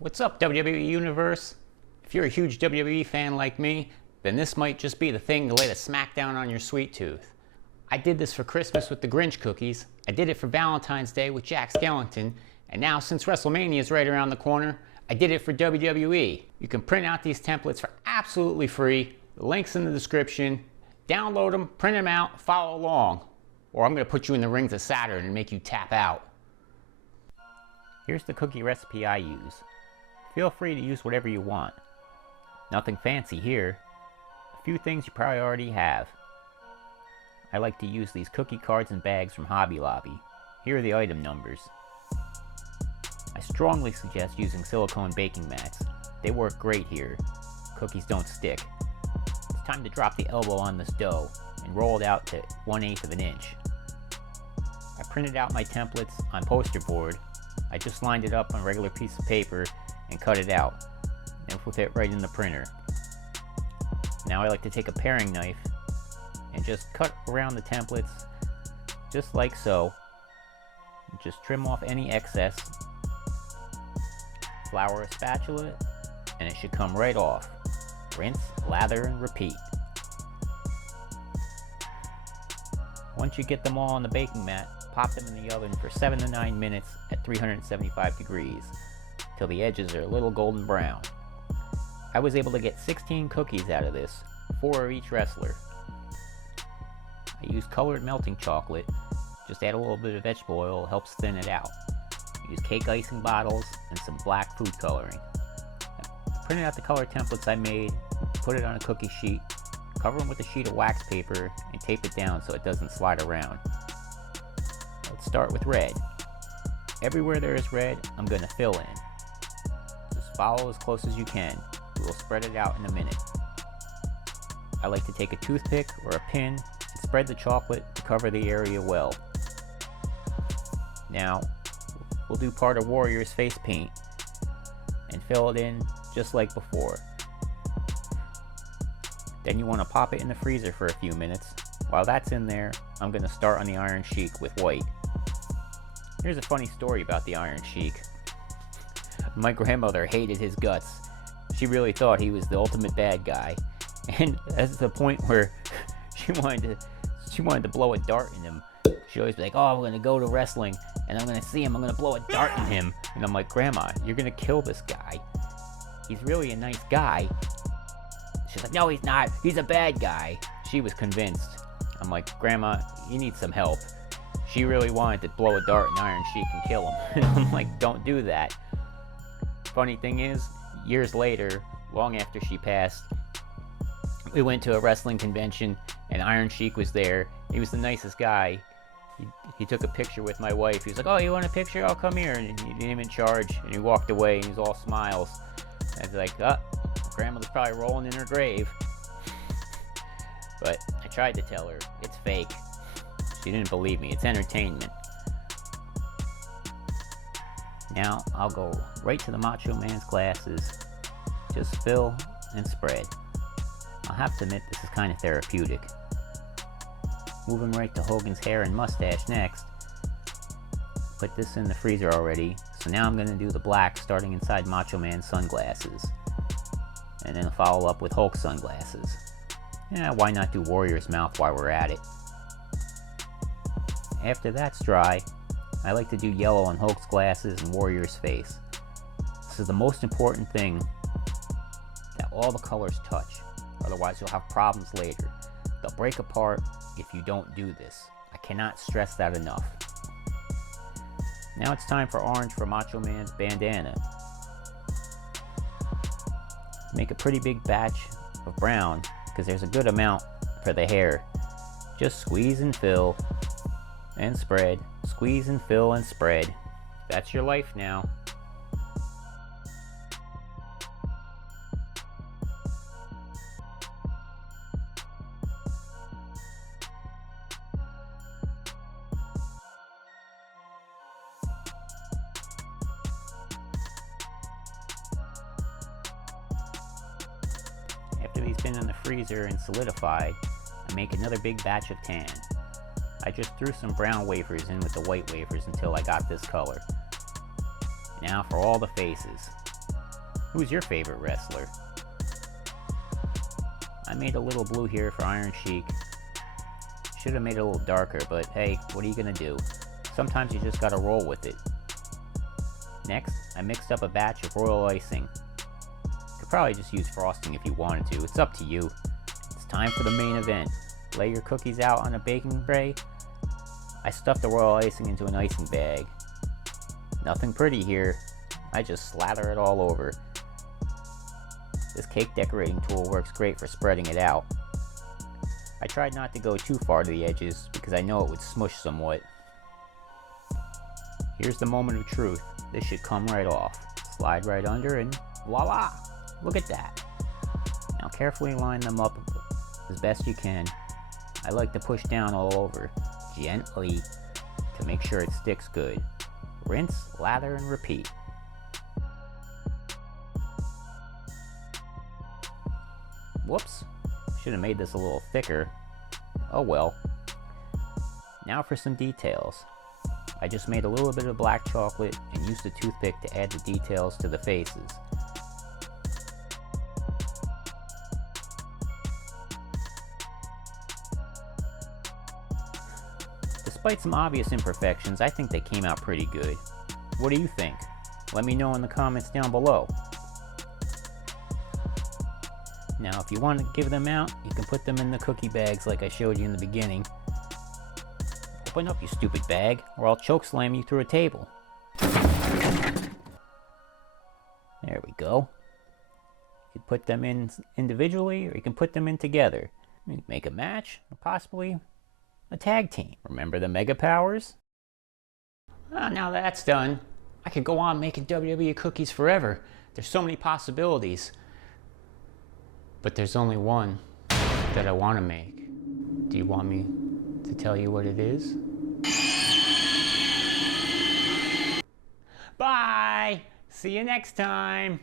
What's up, WWE Universe? If you're a huge WWE fan like me, then this might just be the thing to lay the smackdown on your sweet tooth. I did this for Christmas with the Grinch cookies, I did it for Valentine's Day with Jack Skellington, and now since WrestleMania is right around the corner, I did it for WWE. You can print out these templates for absolutely free, the link's in the description. Download them, print them out, follow along, or I'm going to put you in the rings of Saturn and make you tap out. Here's the cookie recipe I use. Feel free to use whatever you want. Nothing fancy here. A few things you probably already have. I like to use these cookie cards and bags from Hobby Lobby. Here are the item numbers. I strongly suggest using silicone baking mats. They work great here. Cookies don't stick. It's time to drop the elbow on this dough and roll it out to 1/8 of an inch. I printed out my templates on poster board. I just lined it up on a regular piece of paper and cut it out, and will fit right in the printer. Now I like to take a paring knife and just cut around the templates just like so. Just trim off any excess. Flour a spatula and it should come right off. Rinse, lather, and repeat. Once you get them all on the baking mat, pop them in the oven for 7 to 9 minutes at 375 degrees till the edges are a little golden brown. I was able to get 16 cookies out of this, 4 of each wrestler. I used colored melting chocolate. Just add a little bit of vegetable oil, helps thin it out. I used cake icing bottles and some black food coloring. I printed out the color templates I made, put it on a cookie sheet, cover them with a sheet of wax paper, and tape it down so it doesn't slide around. Let's start with red. Everywhere there is red, I'm going to fill in. Just follow as close as you can. We will spread it out in a minute. I like to take a toothpick or a pin and spread the chocolate to cover the area well. Now, we'll do part of Warrior's face paint and fill it in just like before. Then you want to pop it in the freezer for a few minutes. While that's in there, I'm going to start on the Iron Sheik with white. Here's a funny story about the Iron Sheik. My grandmother hated his guts. She really thought he was the ultimate bad guy. And that's the point where she wanted to blow a dart in him. She always be like, oh, I'm going to go to wrestling and I'm going to see him, I'm going to blow a dart in him. And I'm like, Grandma, you're going to kill this guy. He's really a nice guy. She's like, no, he's not. He's a bad guy. She was convinced. I'm like, Grandma, you need some help. She really wanted to blow a dart in Iron Sheik and kill him. And I'm like, don't do that. Funny thing is, years later, long after she passed, we went to a wrestling convention and Iron Sheik was there. He was the nicest guy. He took a picture with my wife. He was like, oh, you want a picture? I'll come here. And he didn't even charge. And he walked away and he was all smiles. I was like, Grandmother's probably rolling in her grave. But I tried to tell her, it's fake. She didn't believe me. It's entertainment. Now I'll go right to the Macho Man's glasses. Just fill and spread. I'll have to admit this is kind of therapeutic. Moving right to Hogan's hair and mustache next. Put this in the freezer already. So now I'm going to do the black starting inside Macho Man's sunglasses. And then follow up with Hulk sunglasses. Yeah, why not do Warrior's mouth while we're at it? After that's dry, I like to do yellow on Hulk's glasses and Warrior's face. This is the most important thing, that all the colors touch. Otherwise you'll have problems later. They'll break apart if you don't do this. I cannot stress that enough. Now it's time for orange for Macho Man's bandana. Make a pretty big batch of brown because there's a good amount for the hair. Just squeeze and fill and spread. Squeeze and fill and spread. That's your life now. After these been in the freezer and solidified, I make another big batch of tan. I just threw some brown wafers in with the white wafers until I got this color. Now for all the faces. Who's your favorite wrestler? I made a little blue here for Iron Sheik. Should have made it a little darker, but hey, what are you gonna do? Sometimes you just gotta roll with it. Next, I mixed up a batch of royal icing. You could probably just use frosting if you wanted to, it's up to you. It's time for the main event. Lay your cookies out on a baking tray. I stuffed the royal icing into an icing bag. Nothing pretty here, I just slather it all over. This cake decorating tool works great for spreading it out. I tried not to go too far to the edges because I know it would smush somewhat. Here's the moment of truth. This should come right off. Slide right under and voila! Look at that. Now carefully line them up as best you can. I like to push down all over, gently, to make sure it sticks good. Rinse, lather, and repeat. Whoops, should have made this a little thicker. Oh well. Now for some details. I just made a little bit of black chocolate and used a toothpick to add the details to the faces. Despite some obvious imperfections, I think they came out pretty good. What do you think? Let me know in the comments down below. Now, if you want to give them out, you can put them in the cookie bags like I showed you in the beginning. Open up, you stupid bag, or I'll choke slam you through a table. There we go. You can put them in individually, or you can put them in together. You can make a match, or possibly a tag team. Remember the Mega Powers? Now that's done, I could go on making WWE cookies forever. There's so many possibilities. But there's only one that I want to make. Do you want me to tell you what it is? Bye! See you next time!